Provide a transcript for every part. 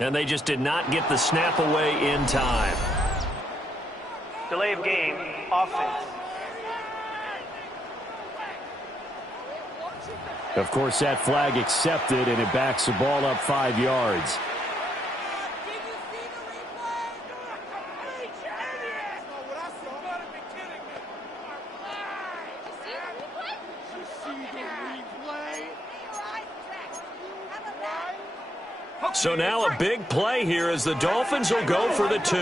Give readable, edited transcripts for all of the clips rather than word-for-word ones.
And they just did not get the snap away in time. Delay of game, offense. Of course, that flag accepted, and it backs the ball up 5 yards. So now a big play here as the Dolphins will go for the 2.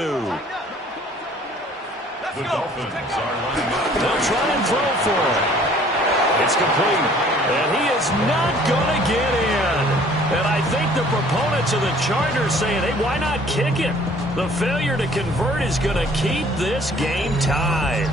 The Dolphins are lining up. They'll try and throw for it. It's complete. And he is not going to get in. And I think the proponents of the Chargers saying, hey, why not kick it? The failure to convert is going to keep this game tied.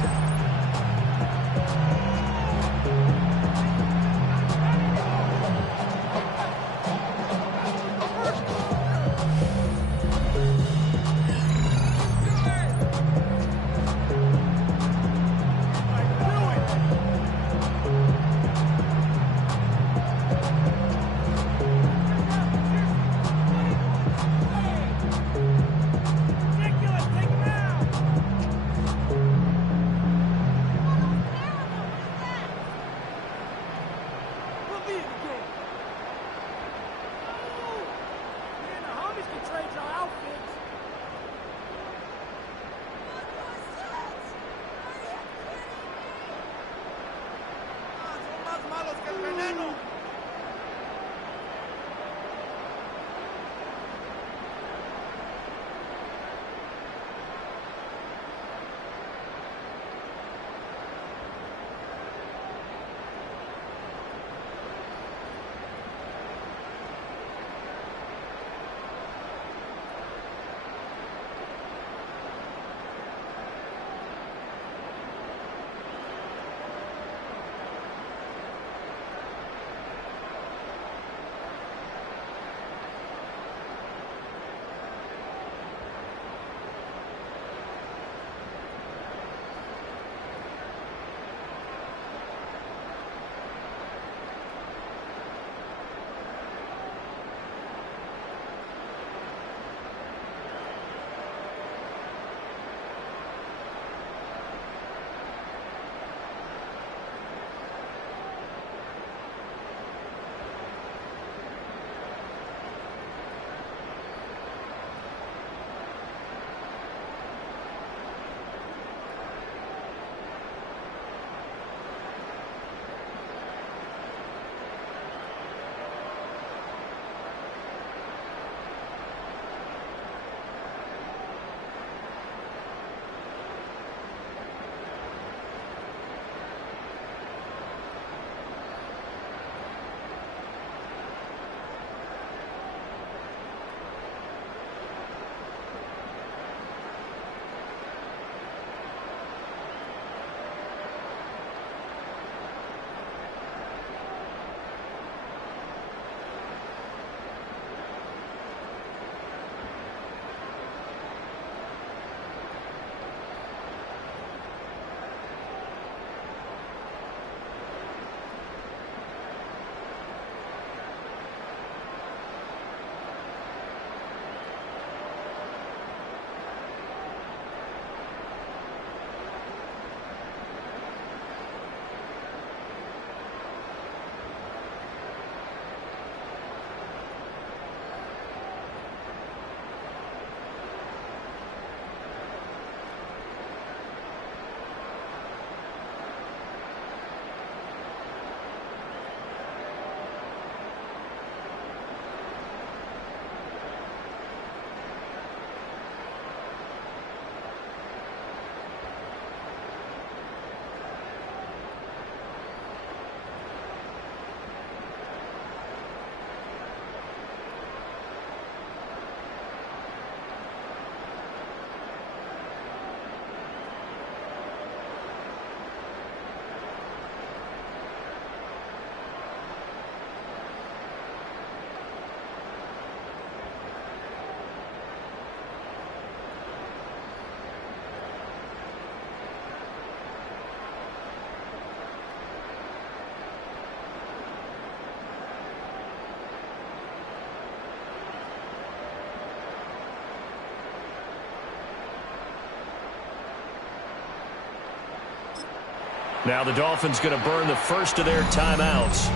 Now the Dolphins going to burn the first of their timeouts.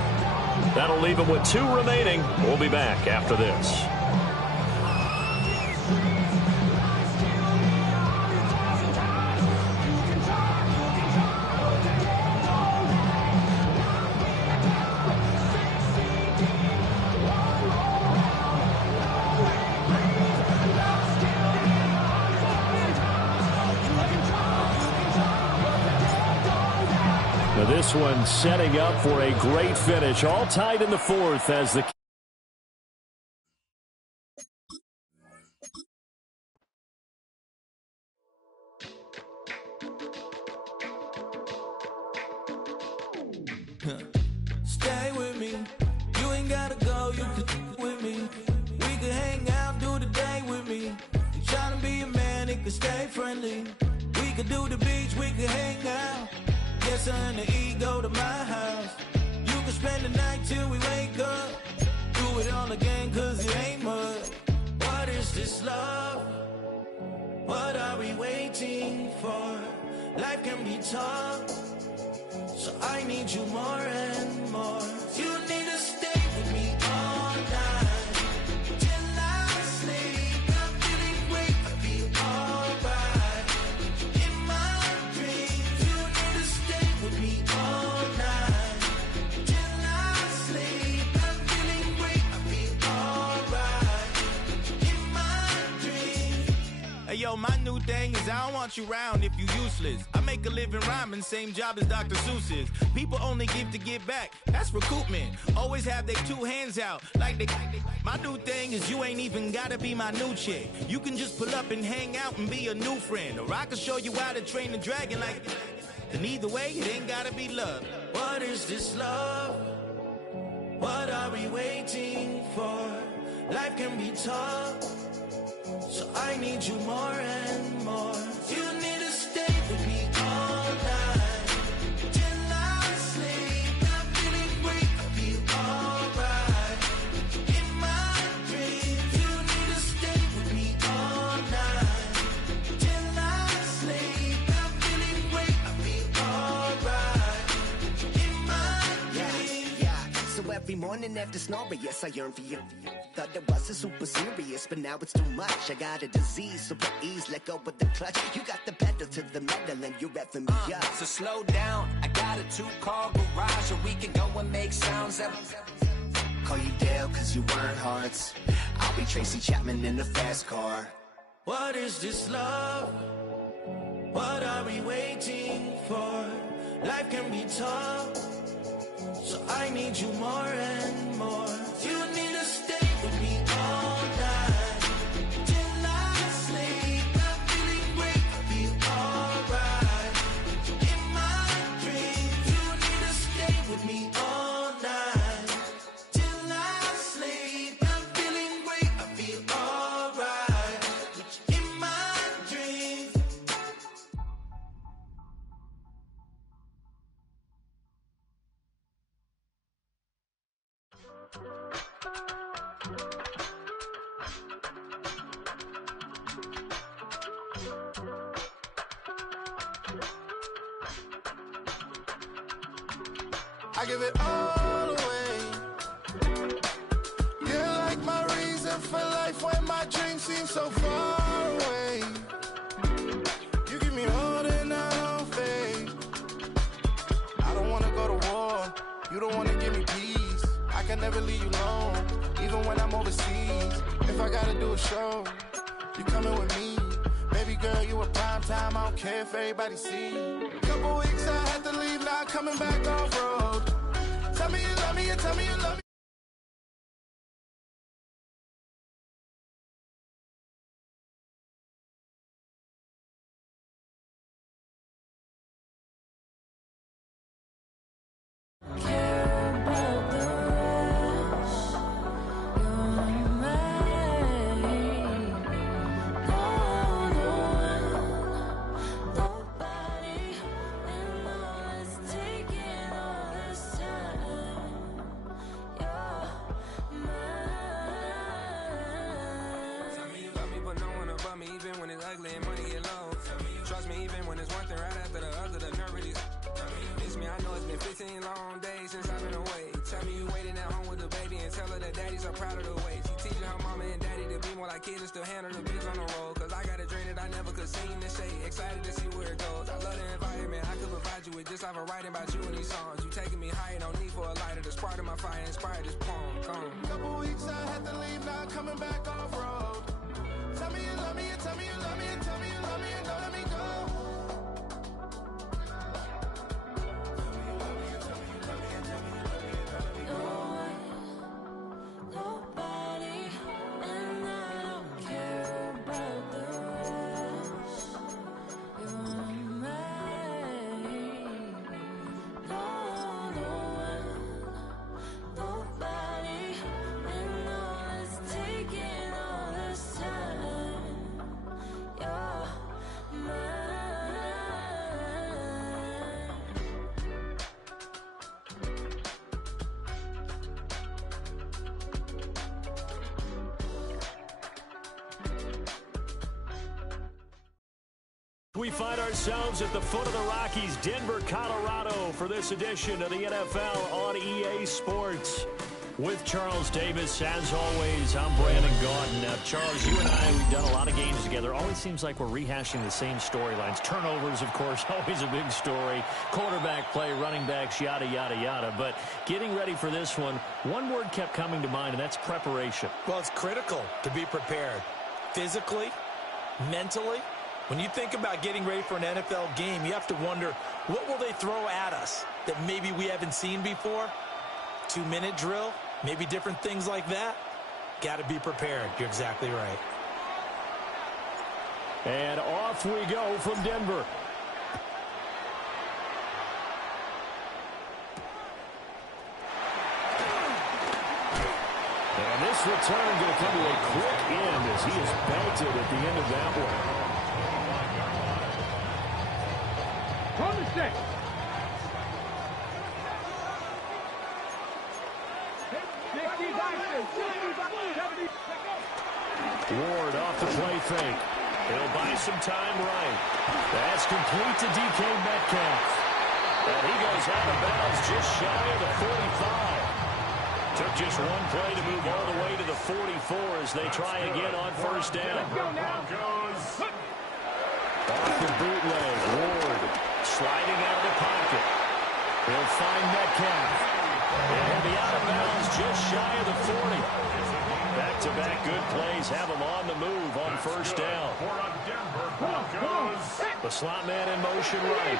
That'll leave them with 2 remaining. We'll be back after this. This one setting up for a great finish. All tied in the 4th as the stay with me. You ain't gotta go, you could with me. We could hang out, do the day with me. You tryna be a man, it could stay friendly. We could do the beach, we could hang out. Yes, and the ego to my house. You can spend the night till we wake up. Do it all again, cause it ain't much. What is this love? What are we waiting for? Life can be tough, so I need you more and more. You need to stay with me all night till I sleep. I'm feeling great, I'll be alright. In my dreams, you need to stay with me all night till I sleep. I'm feeling great, I'll be alright. In my dreams. Hey yo, my new thing is I don't want you round if you useless. I make a living rhyming, same job as Dr. Seuss's. People only give to give back, that's recoupment. Always have their 2 hands out, like they. My new thing is you ain't even gotta be my new chick. You can just pull up and hang out and be a new friend. Or I can show you how to train the dragon like. And either way, it ain't gotta be love. What is this love? What are we waiting for? Life can be tough, so I need you more and more. You need to stay with me all night till I sleep. I'm feeling great, I'll be alright. In my dreams, you need to stay with me all night till I sleep. I'm feeling great, I'll be alright. In my dreams. Yeah. So every morning after snoring, yes, I yearn for you. Thought it wasn't super serious, but now it's too much. I got a disease, so please let go with the clutch. You got the pedal to the metal and you're revving me up. So slow down, I got a 2-car garage, or we can go and make sounds up. Call you Dale, cause you weren't hearts. I'll be Tracy Chapman in the fast car. What is this love? What are we waiting for? Life can be tough, so I need you more and more. You need to stay with me all night till I sleep. I'm feeling great, I'll be alright. In my dreams, you need to stay with me all night till I sleep. I'm feeling great, I'll be alright. In my dreams. I give it all away. You're like my reason for life when my dreams seem so far away. You give me all that I don't fade. I don't wanna go to war. You don't wanna give me peace. I can never leave you alone, even when I'm overseas. If I gotta do a show, you coming with me. Baby girl, you a prime time. I don't care if everybody see. Couple weeks I had to leave, now coming back off road. Tell me you love me, and tell me you love me. Even when it's ugly and money get low. Trust me, even when it's one thing right after the other, the nerve really. been 15 long days since I've been away. Tell me you waiting at home with the baby and tell her that daddy's so proud of the way. She teaching her mama and daddy to be more like kids and still handle the biz on the road. Cause I got a dream that I never could sing and say. Excited to see where it goes. I love the environment. I could provide you with just like I'm writing about you in these songs. You taking me higher, no need for a lighter. The spark of my fire inspired this poem. Gone. Couple weeks I had to leave, now coming back off road. Tell me you love me, and tell me you love me, and tell me you love me, and don't let me go. We find ourselves at the foot of the Rockies, Denver, Colorado, for this edition of the NFL on EA Sports. With Charles Davis, as always, I'm Brandon Gaudin. Now, Charles, you and I, we've done a lot of games together. Always seems like we're rehashing the same storylines. Turnovers, of course, always a big story. Quarterback play, running backs, yada, yada, yada. But getting ready for this one word kept coming to mind, and that's preparation. Well, it's critical to be prepared physically, mentally. When you think about getting ready for an NFL game, you have to wonder, what will they throw at us that maybe we haven't seen before? 2-minute drill, maybe different things like that. Got to be prepared. You're exactly right. And off we go from Denver. And this return going to come to a quick end as he is belted at the end of that one. Ward off the play fake. He'll buy some time right. That's complete to DK Metcalf. And he goes out of bounds just shy of the 45. Took just one play to move all the way to the 44 as they try again on first down. Off the bootleg, Ward sliding out of the pocket. He'll find Metcalf. And the out of bounds just shy of the 40. Back-to-back good plays have him on the move on first down. The slot man in motion right.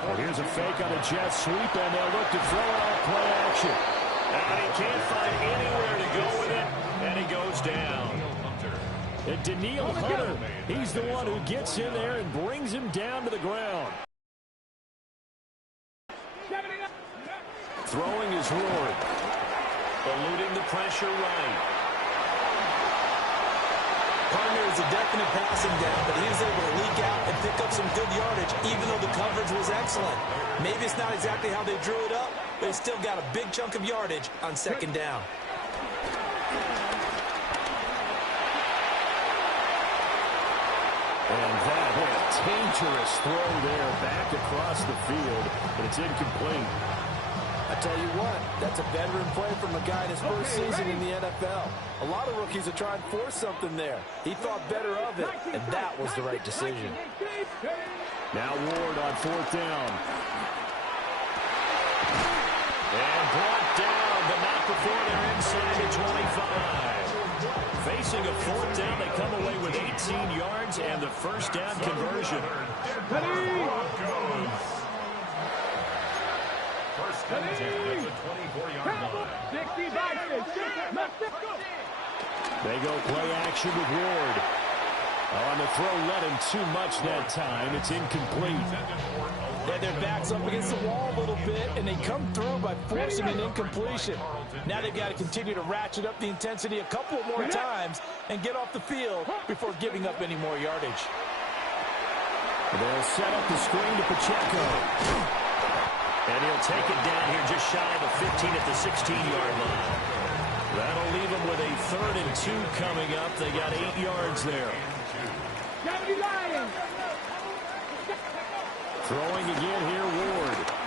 Well, here's a fake on a jet sweep, and they'll look to throw it off play action. And he can't find anywhere to go with it, and he goes down. And Danielle Hunter, he's the one who gets in there and brings him down to the ground. Throwing is Ward. Eluding the pressure right. Partner is a definite passing down, but he was able to leak out and pick up some good yardage, even though the coverage was excellent. Maybe it's not exactly how they drew it up, but he still got a big chunk of yardage on second down. And that a dangerous throw there back across the field, but it's incomplete. I tell you what, that's a veteran play from a guy in his first season in the NFL. A lot of rookies are trying to force something there. He thought better of it, and that was the right decision. Now Ward on fourth down. And brought down, but not before they're inside the 25. Facing a fourth down, they come away with 18 yards and the first down conversion. First and 10 at the 24-yard line. They go play action with Ward. On the throw, let him too much that time. It's incomplete. And their back's up against the wall a little bit, and they come through by forcing an incompletion. Now they've got to continue to ratchet up the intensity a couple more times and get off the field before giving up any more yardage. They'll set up the screen to Pacheco. And he'll take it down here just shy of the 15 at the 16-yard line. That'll leave them with a 3rd and 2 coming up. They got 8 yards there. Throwing again here, Ward.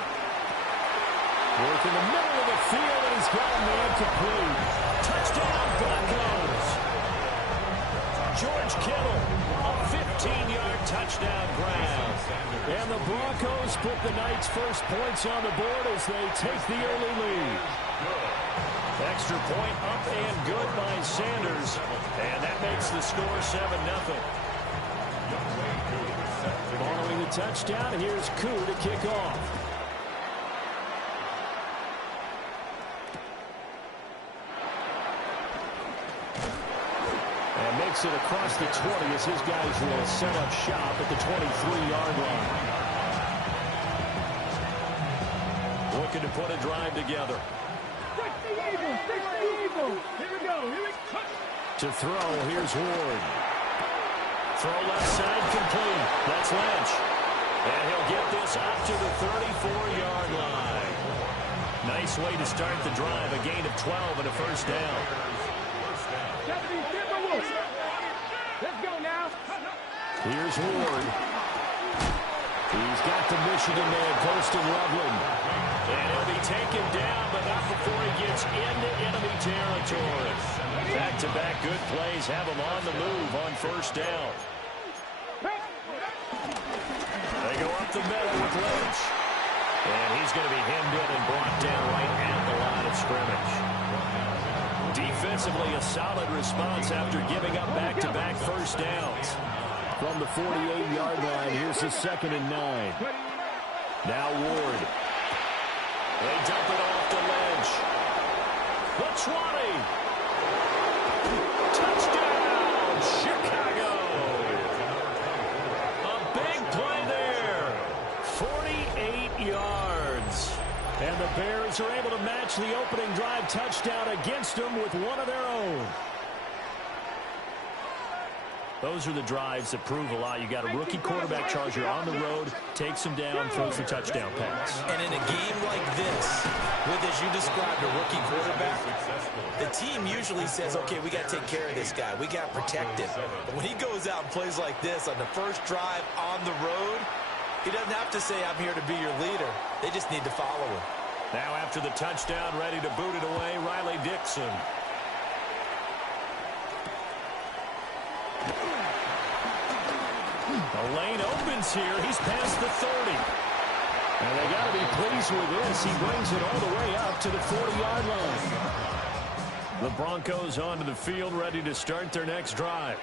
work in the middle of the field, and he's got a man complete. Touchdown, Broncos. George Kittle, a 15-yard touchdown grab. And the Broncos put the Knights' first points on the board as they take the early lead. Extra point up and good by Sanders. And that makes the score 7-0. Following the touchdown, here's Koo to kick off. And makes it across the 20 as his guys will set up shop at the 23-yard line. Looking to put a drive together. To throw, here's Ward. Throw left side complete. That's Lynch. And he'll get this out to the 34-yard line. Nice way to start the drive. A gain of 12 and a first down. Let's go now. Here's Ward. He's got the Michigan man, Colston Loveland. And he'll be taken down, but not before he gets into enemy territory. Back-to-back good plays have him on the move on first down. They go up the middle with Lynch. And he's going to be hemmed in and brought down right at the line of scrimmage. Defensively, a solid response after giving up back-to-back first downs. From the 48-yard line, here's the 2nd and 9. Now Ward. They dump it off to Lynch. The 20. Touchdown, Chicago. A big play there. 48 yards. And the Bears are able to match the opening drive touchdown against them with one of their own. Those are the drives that prove a lot. You got a rookie quarterback Charger on the road, takes him down, throws the touchdown pass. And in a game like this, with, as you described, a rookie quarterback, the team usually says, okay, we got to take care of this guy. We got to protect him. But when he goes out and plays like this on the first drive on the road, he doesn't have to say, I'm here to be your leader. They just need to follow him. Now after the touchdown, ready to boot it away, Riley Dixon. The lane opens here. He's past the 30. And they got to be pleased with this. He brings it all the way up to the 40-yard line. The Broncos onto the field, ready to start their next drive.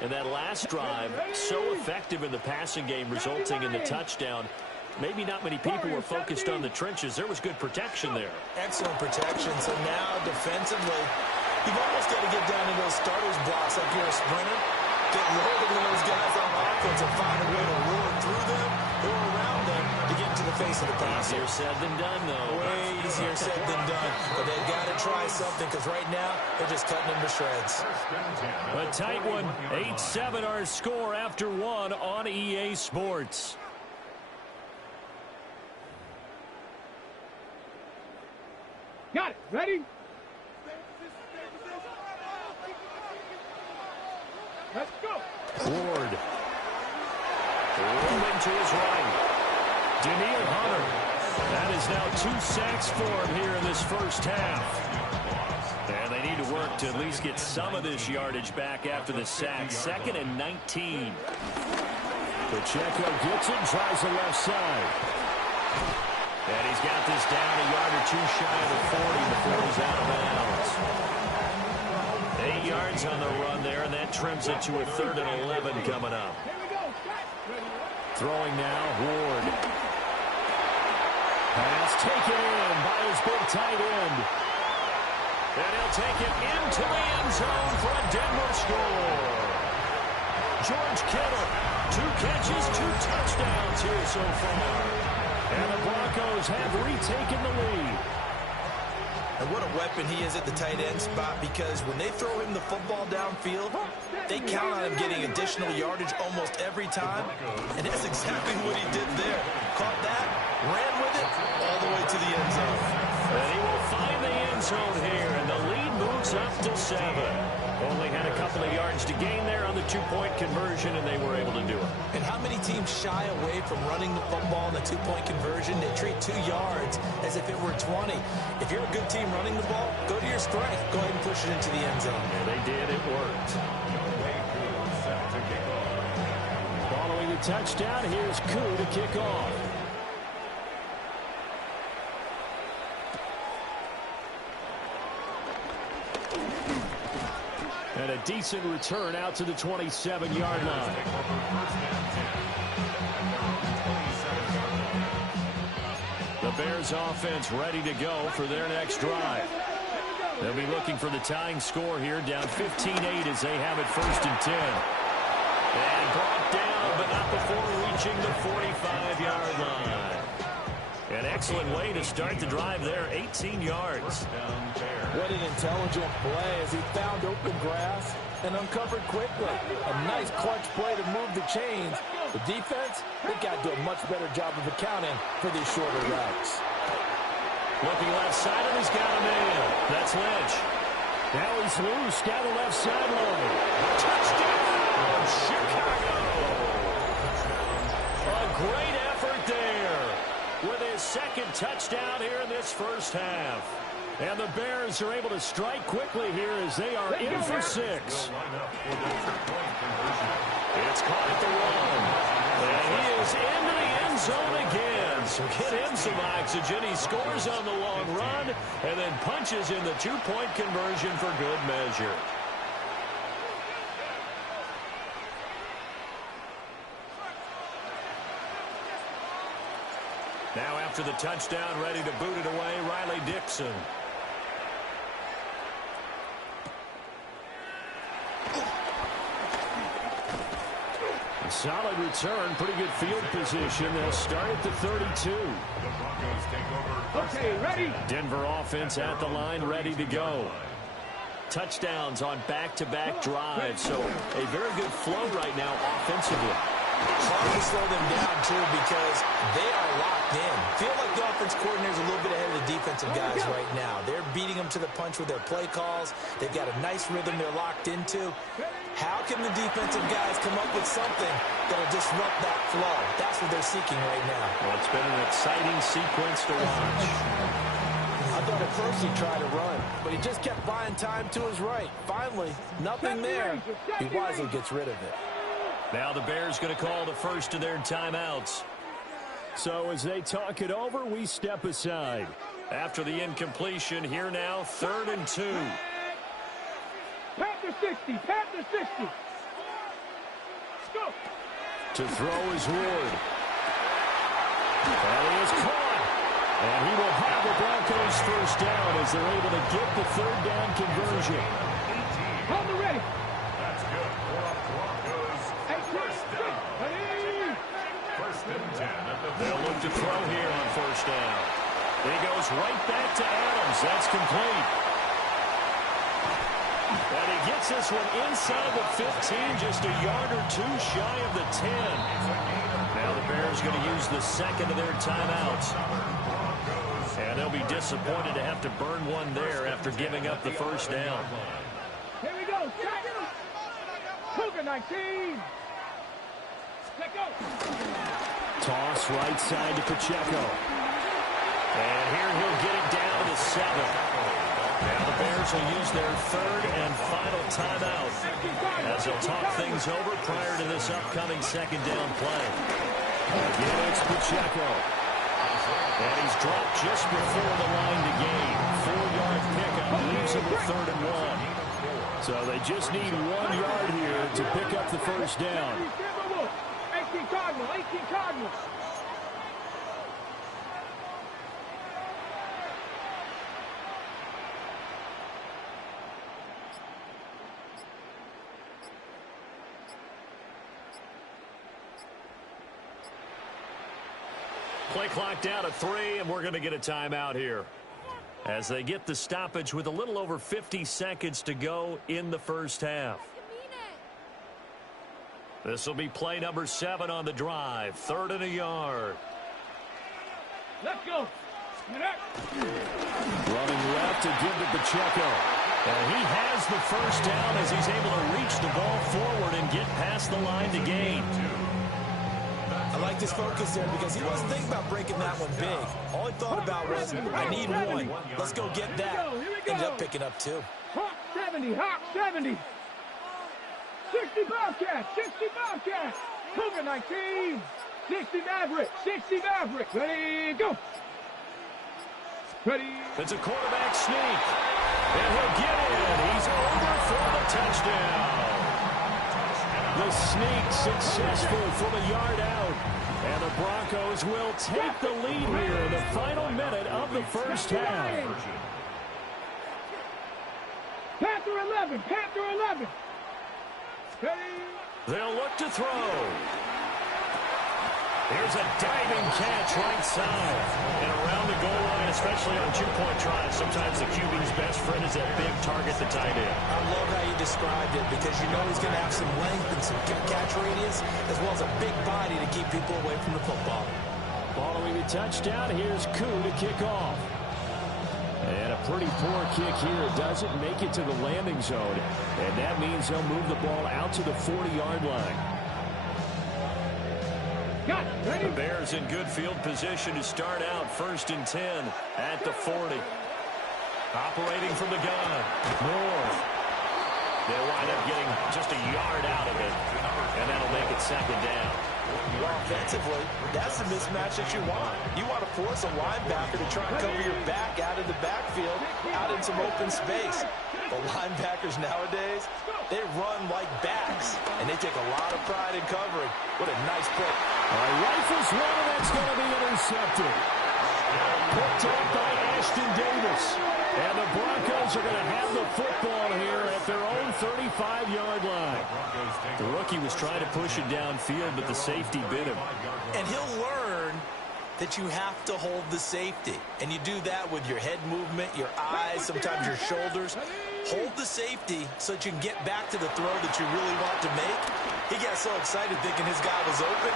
And that last drive, so effective in the passing game, resulting in the touchdown. Maybe not many people were focused on the trenches. There was good protection there. Excellent protection. So now defensively, you've almost got to get down to those starters blocks like you're a sprinter. Get loaded with those guys on offense and find a way to roar through them or around them to get into the face of the passer. Easier said than done, though. Way easier said than done. But they've got to try something because right now they're just cutting them to shreds. A tight one. 8-7 our score after one on EA Sports. Got it. Ready? Let's go. Ward. Rolling to his right. Daniil Hunter. That is now 2 sacks for him here in this first half. And they need to work to at least get some of this yardage back after the sack. 2nd and 19. Pacheco gets it, tries the left side. And he's got this down a yard or two shy of the 40 before he's out of bounds. 8 yards on the run there, and that trims it to a 3rd and 11 coming up. Throwing now, Ward. Pass taken in by his big tight end. And he'll take it into the end zone for a Denver score. George Kittle, 2 catches, 2 touchdowns here so far. And the Broncos have retaken the lead. And what a weapon he is at the tight end spot, because when they throw him the football downfield, they count on him getting additional yardage almost every time. And that's exactly what he did there. Caught that, ran with it, all the way to the end zone. And he will find the end zone here, and the lead moves up to 7. Only had a couple of yards to gain there on the two-point conversion, and they were able to do it. And how many teams shy away from running the football in the two-point conversion? They treat 2 yards as if it were 20. If you're a good team running the ball, go to your strength. Go ahead and push it into the end zone. Yeah, they did. It worked. Following the touchdown, here's Koo to kick off. And a decent return out to the 27-yard line. The Bears offense ready to go for their next drive. They'll be looking for the tying score here, down 15-8 as they have it 1st and 10. And brought down, but not before reaching the 45-yard line. An excellent way to start the drive there, 18 yards. What an intelligent play as he found open grass and uncovered quickly. A nice clutch play to move the chains. The defense, they got to do a much better job of accounting for these shorter routes. Looking left side, and he's got a man. That's Lynch. Now he's loose down the left sideline. Touchdown, Chicago! A great effort there with his second touchdown here in this first half. And the Bears are able to strike quickly here as they are in for 6. It's caught at the 1. And he is into the end zone again. So get him some oxygen. He scores on the long run and then punches in the two-point conversion for good measure. Now after the touchdown, ready to boot it away, Riley Dixon. A solid return, pretty good field position. They'll start at the 32. Okay, ready? Denver offense at the line, ready to go. Touchdowns on back-to-back drives, so a very good flow right now offensively. Hard to slow them down, too, because they are locked in. Feel like the offense coordinator is a little bit ahead of the defensive guys right now. They're beating them to the punch with their play calls. They've got a nice rhythm they're locked into. How can the defensive guys come up with something that will disrupt that flow? That's what they're seeking right now. Well, it's been an exciting sequence to watch. I thought at first he tried to run, but he just kept buying time to his right. Finally, nothing there. He wisely gets rid of it. Now the Bears going to call the first of their timeouts. So as they talk it over, we step aside. After the incompletion, here now, 3rd and 2. Panther 60, Panther 60. Let's go. To throw is Ward. And he is caught. And he will have the Broncos first down as they're able to get the 3rd down conversion. Hold the ready. That's good for the Broncos. First down. Ready. 1st and 10 at the They'll look to throw here on 1st down. He goes right back to Adams. That's complete. And he gets this one inside the 15, just a yard or two shy of the 10. Now the Bears going to use the second of their timeouts. And they'll be disappointed to have to burn one there after giving up the first down. Here we go. Cougar 19. Let's go. Toss right side to Pacheco. And here he'll get it down to the 7. Now the Bears will use their 3rd and final timeout as they'll talk things over prior to this upcoming 2nd down play. Again, it's Pacheco. And he's dropped just before the line to gain. 4-yard pickup leaves him with 3rd and 1. So they just need 1 yard here to pick up the first down. 18 Cardinal, 18 Cardinal. Play clock down at 3, and we're going to get a timeout here as they get the stoppage with a little over 50 seconds to go in the first half. This will be play number 7 on the drive. 3rd and a yard. Let's go. Running left to give to Pacheco. And he has the first down as he's able to reach the ball forward and get past the line to gain. I liked his focus there because he wasn't thinking about breaking that one big. All he thought about was, I need one. Let's go get that. Ended up picking up 2. Hawk 70, Hawk 70. 60 Bobcats, 60 Bobcats. Cougar 19. 60 Maverick, 60 Maverick. Ready, go. Ready. It's a quarterback sneak. And he'll get in. He's over for the touchdown. The sneak successful from a yard out. And the Broncos will take the lead here in the final minute of the first half. Panther 11, Panther 11. Ready. They'll look to throw. Here's a diving catch right side. And around the goal line, especially on two-point tries, sometimes the QB's best friend is that big target, the tight end. I love how you described it because you know he's going to have some length and some catch radius as well as a big body to keep people away from the football. Following the touchdown, here's Koo to kick off. And a pretty poor kick here. It doesn't make it to the landing zone. And that means he'll move the ball out to the 40-yard line. The Bears in good field position to start out 1st and 10 at the 40. Operating from the gun. Moore. They'll wind up getting just a yard out of it. And that'll make it 2nd down. Well, offensively, that's the mismatch that you want. You want to force a linebacker to try and cover your back out of the backfield, out in some open space. The linebackers nowadays, they run like backs, and they take a lot of pride in covering. What a nice pick. Rifles one, and that's going to be intercepted. Picked up by Ashton Davis. And the Broncos are going to have the football here at their own 35-yard line. The rookie was trying to push it downfield, but the safety bit him. And he'll learn that you have to hold the safety. And you do that with your head movement, your eyes, sometimes your shoulders. Hold the safety so that you can get back to the throw that you really want to make. He got so excited thinking his guy was open.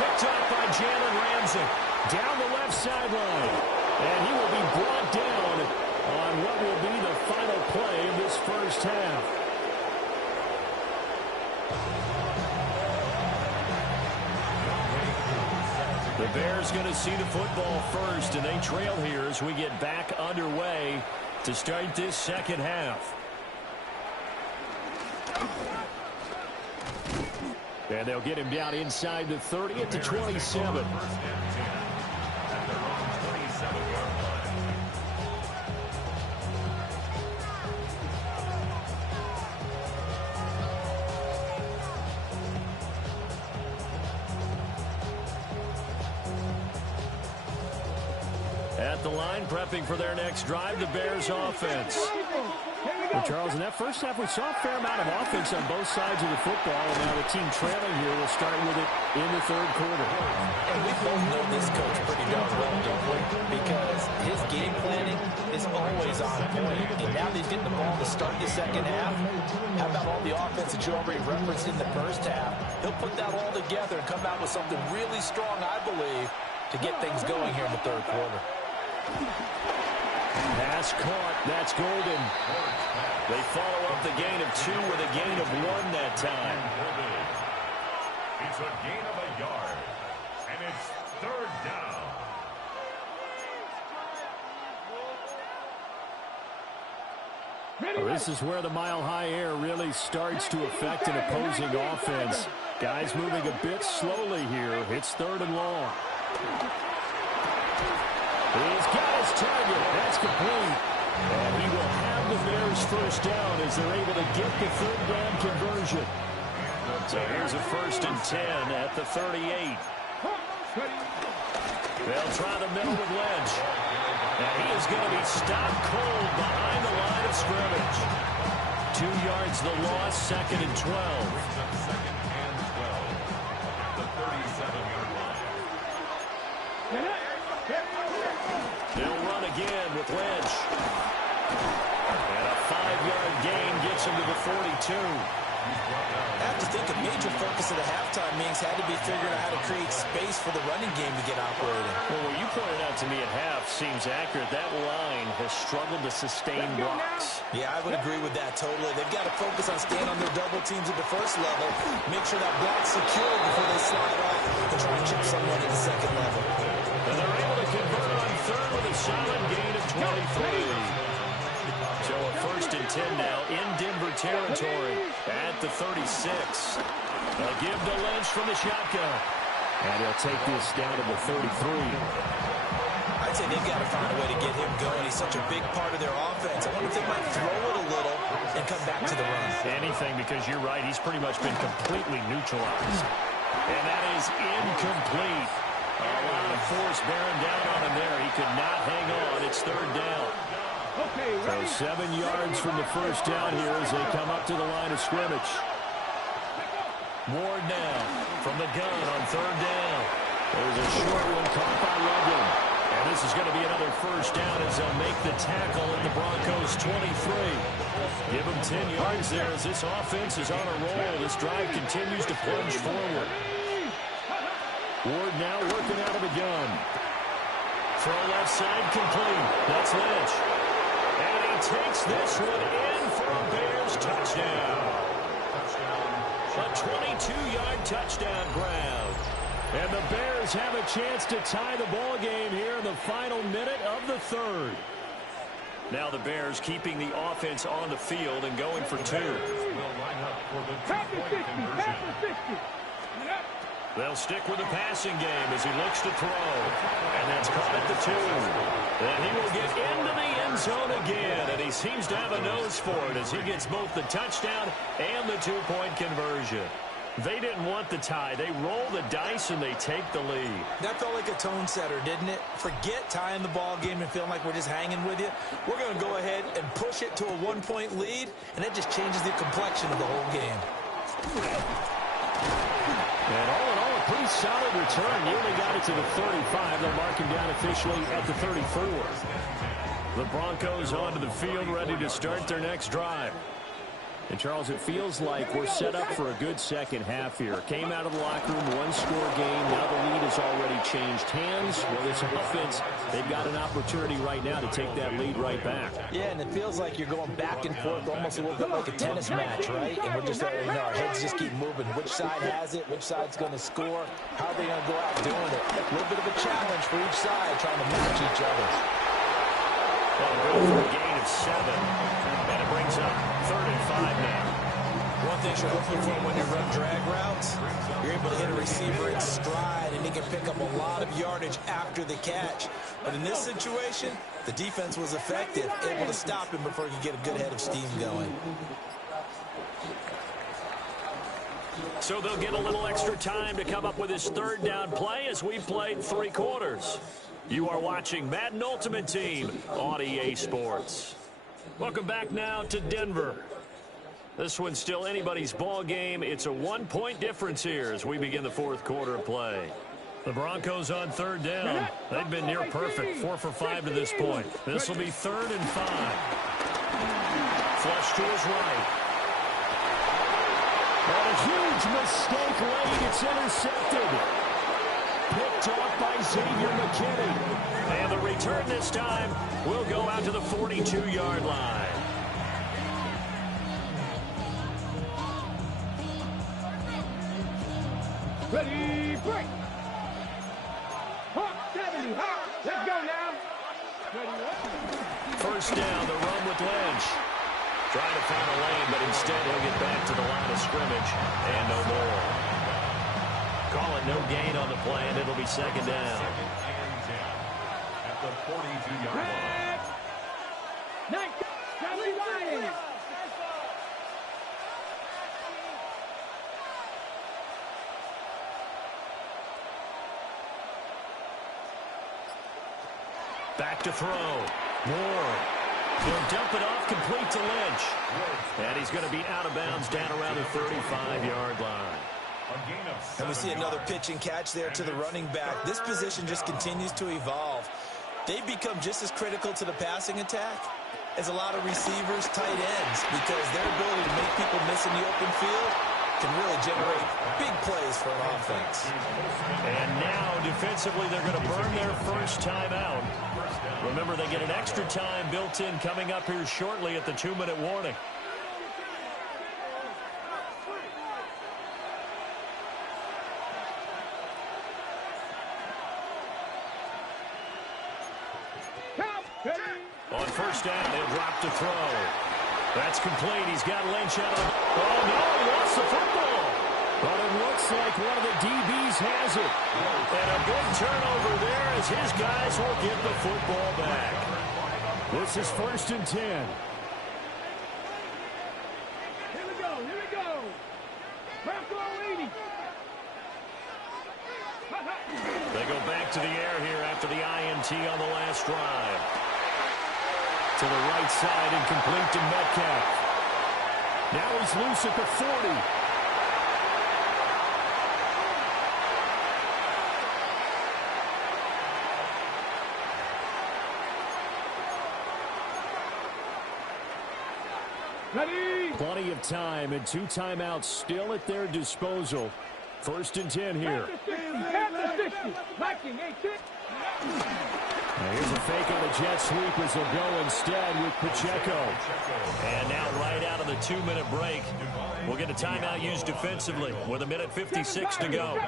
Picked up by Jalen Ramsey. Down the left sideline. And he will be brought down on what will be the final play of this first half. The Bears going to see the football first, and they trail here as we get back underway to start this second half. And they'll get him down inside the 30 at the 27. At the line, prepping for their next drive, the Bears offense. Well, Charles, in that first half, we saw a fair amount of offense on both sides of the football, and now the team trailing here will start with it in the third quarter. And we both know this coach pretty darn well, don't we? Because his game planning is always on point. And now that he's getting the ball to start the second half, how about all the offense that you already referenced in the first half? He'll put that all together and come out with something really strong, I believe, to get things going here in the third quarter. Pass caught. That's Golden. They follow up the gain of 2 with a gain of 1 that time. It's a gain of a yard, and it's 3rd down. Well, this is where the mile-high air really starts to affect an opposing offense. Guys moving a bit slowly here. It's 3rd and long. He's got his target. That's complete. And he will have the Bears first down as they're able to get the 3rd down conversion. So here's a 1st and 10 at the 38. They'll try the middle with Lynch. And he is going to be stopped cold behind the line of scrimmage. 2 yards the loss, 2nd and 12. They'll run again with Lynch. And a 5-yard gain gets him to the 42. I have to think a major focus of the halftime meetings had to be figuring out how to create space for the running game to get operating. Well, what you pointed out to me at half seems accurate. That line has struggled to sustain blocks. Yeah, I would agree with that totally. They've got to focus on staying on their double teams at the first level, make sure that block's secure before they slide off and try to chip someone at the second level. And they're able to convert on third with a solid gain of 23. So a 1st and 10 now in Denver territory at the 36. A give to Lynch from the shotgun. And he'll take this down to the 33. I'd say they've got to find a way to get him going. He's such a big part of their offense. I wonder if they might throw it a little and come back to the run. Anything, because you're right. He's pretty much been completely neutralized. And that is incomplete. A lot of force bearing down on him there. He could not hang on. It's 3rd down. So 7 yards from the first down here as they come up to the line of scrimmage. Ward now from the gun on 3rd down. There's a short one caught by Loveland. And this is going to be another first down as they'll make the tackle at the Broncos 23. Give them 10 yards there as this offense is on a roll. This drive continues to plunge forward. Ward now working out of the gun. Throw left side complete. That's Lynch. And he takes this one in for a Bears touchdown. A 22-yard touchdown grab. And the Bears have a chance to tie the ball game here in the final minute of the 3rd. Now the Bears keeping the offense on the field and going for 2. They'll stick with the passing game as he looks to throw. And that's caught at the 2. And he will get into the end zone again. And he seems to have a nose for it as he gets both the touchdown and the 2-point conversion. They didn't want the tie. They roll the dice and they take the lead. That felt like a tone setter, didn't it? Forget tying the ball game and feeling like we're just hanging with you. We're going to go ahead and push it to a 1-point lead, and that just changes the complexion of the whole game. And all in all, a pretty solid return. You only got it to the 35. They'll mark him down officially at the 34. The Broncos onto the field, ready to start their next drive. And, Charles, it feels like we're set up for a good second half here. Came out of the locker room, 1-score game. Now the lead has already changed hands. Well, this offense, they've got an opportunity right now to take that lead right back. Yeah, and it feels like you're going back and forth almost a little bit like a tennis match, right? And we're just, our heads just keep moving. Which side has it? Which side's going to score? How are they going to go out doing it? A little bit of a challenge for each side trying to match each other. Well, go for a gain of 7. And it brings up 3rd and 5 now. One thing you're looking for when you run drag routes, you're able to hit a receiver in stride, and he can pick up a lot of yardage after the catch. But in this situation, the defense was effective, able to stop him before he could get a good head of steam going. So they'll get a little extra time to come up with his 3rd down play as we played 3 quarters. You are watching Madden Ultimate Team on EA Sports. Welcome back now to Denver. This one's still anybody's ball game. It's a 1-point difference here as we begin the 4th quarter of play. The Broncos on 3rd down. They've been near perfect, 4 for 5 to this point. This will be 3rd and 5. Flush to his right. And a huge mistake late. It's intercepted. Picked off by Xavier McKinney. And the return this time will go out to the 42-yard line. Ready, break. Hawk 70, Hawk. Let's go now. Ready, First down, the run with Lynch. Trying to find a lane, but instead he'll get back to the line of scrimmage and no more. Call it no gain on the play, and it'll be 2nd down. At the 42-yard line. 79. Back to throw. Moore. He'll dump it off complete to Lynch. And he's going to be out of bounds down around the 35-yard line. And we see another pitch and catch there to the running back. This position just continues to evolve. They become just as critical to the passing attack is a lot of receivers, tight ends, because their ability to make people miss in the open field can really generate big plays for an offense. And now, defensively, they're going to burn their first timeout. Remember, they get an extra time built in coming up here shortly at the 2-minute warning. On first down, they'll drop to throw. That's complete. He's got Lynch out of... Oh, no, he lost the football. But it looks like one of the DBs has it. And a big turnover there as his guys will get the football back. This is 1st and 10. Here we go, here we go. Marco leading. They go back to the air here after the INT on the last drive. To the right side and complete to Metcalf. Now he's loose at the 40. Ready? Plenty of time and 2 timeouts still at their disposal. 1st and 10 here. Now here's a fake on the jet sweep as they'll go instead with Pacheco. And now right out of the 2-minute break, we'll get a timeout used defensively with 1:56 to go.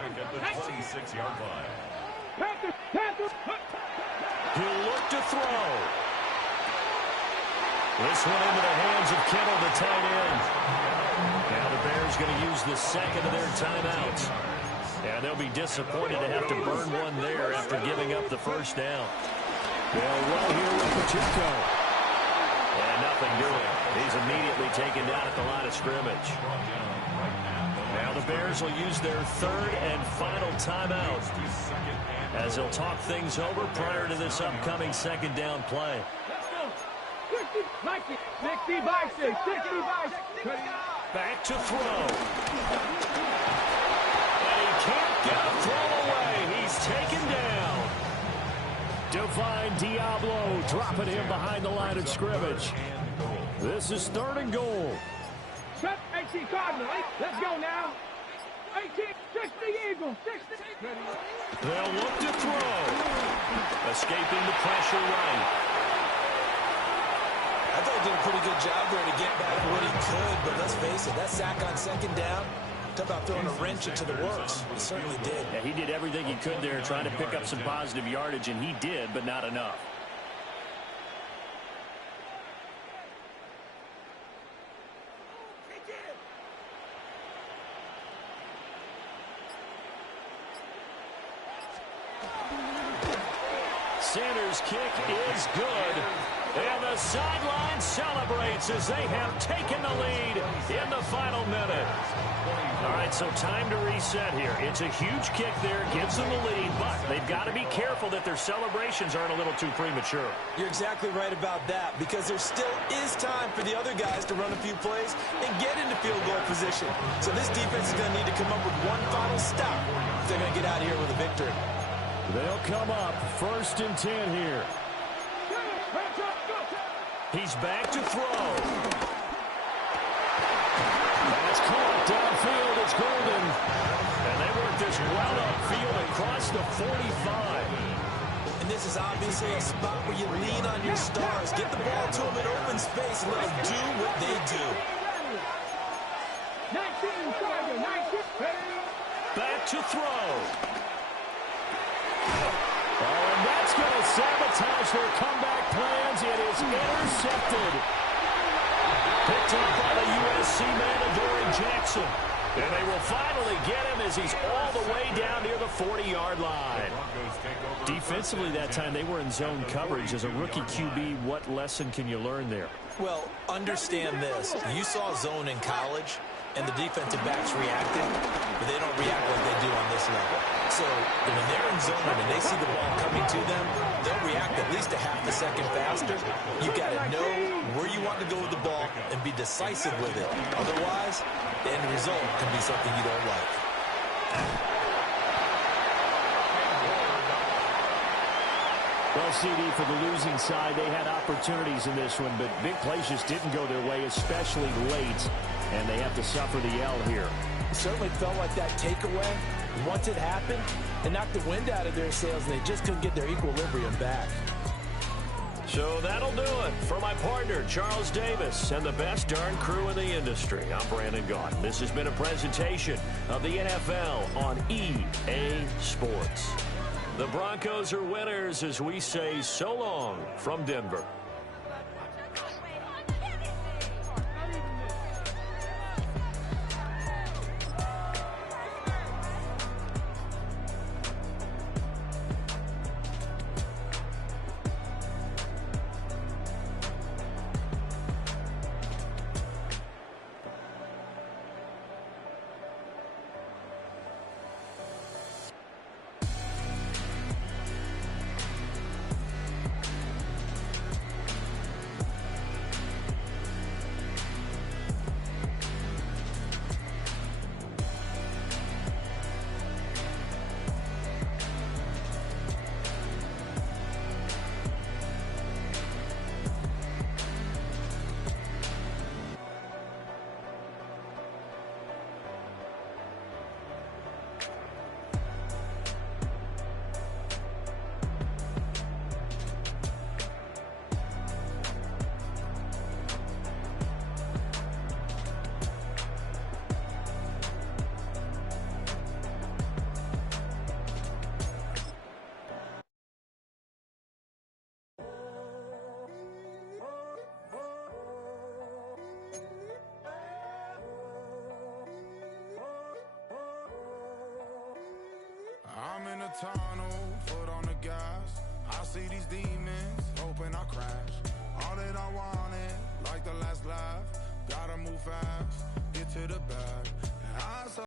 He'll look to throw. This one into the hands of Kittle, the tight end. Now the Bears going to use the second of their timeouts. And they'll be disappointed to have to burn one there after giving up the first down. They'll roll here with Pacheco. And nothing doing. He's immediately taken down at the line of scrimmage. Now the Bears will use their 3rd and final timeout as they'll talk things over prior to this upcoming 2nd down play. 60 by 6, 60 by 6. Back to throw. And he can't get a throw away. He's taken down. Divine Diablo dropping him behind the line of scrimmage. This is 3rd and goal. Set 18 Cardinal. Let's go now. 18, 60 Eagles, 60. They'll look to throw. Escaping the pressure right. I thought he did a pretty good job there to get back what he could, but let's face it, that sack on 2nd down, talk about throwing a wrench into the works. He certainly did. Yeah, he did everything he could there trying to pick up some positive yardage, and he did, but not enough. Sanders' kick is good. And the sideline celebrates as they have taken the lead in the final minute. All right, so time to reset here. It's a huge kick there, gives them the lead, but they've got to be careful that their celebrations aren't a little too premature. You're exactly right about that, because there still is time for the other guys to run a few plays and get into field goal position. So this defense is going to need to come up with one final stop if they're going to get out of here with a victory. They'll come up 1st and 10 here. He's back to throw. That's caught downfield. It's Golden. And they work this well upfield across the 45. And this is obviously a spot where you lean on your stars. Get the ball to them in open space and let them do what they do. 19. Back to throw. Oh, and that's going to sabotage their comeback plans. It is intercepted. Picked up by the USC man, Adoree Jackson. And they will finally get him as he's all the way down near the 40-yard line. Defensively that time, they were in zone coverage. As a rookie QB, what lesson can you learn there? Well, understand this. You saw zone in college, and the defensive backs reacted, but they don't react like they do on this level. So when they're in zone and they see the ball coming to them, they'll react at least a half a second faster. You got to know where you want to go with the ball and be decisive with it. Otherwise, the end result can be something you don't like. Well, CD, for the losing side, they had opportunities in this one, but big plays just didn't go their way, especially late, and they have to suffer the L here. It certainly felt like that takeaway, once it happened, it knocked the wind out of their sails, and they just couldn't get their equilibrium back. So that'll do it for my partner, Charles Davis, and the best darn crew in the industry. I'm Brandon Gaudin. This has been a presentation of the NFL on EA Sports. The Broncos are winners as we say so long from Denver. I'm in a tunnel, foot on the gas.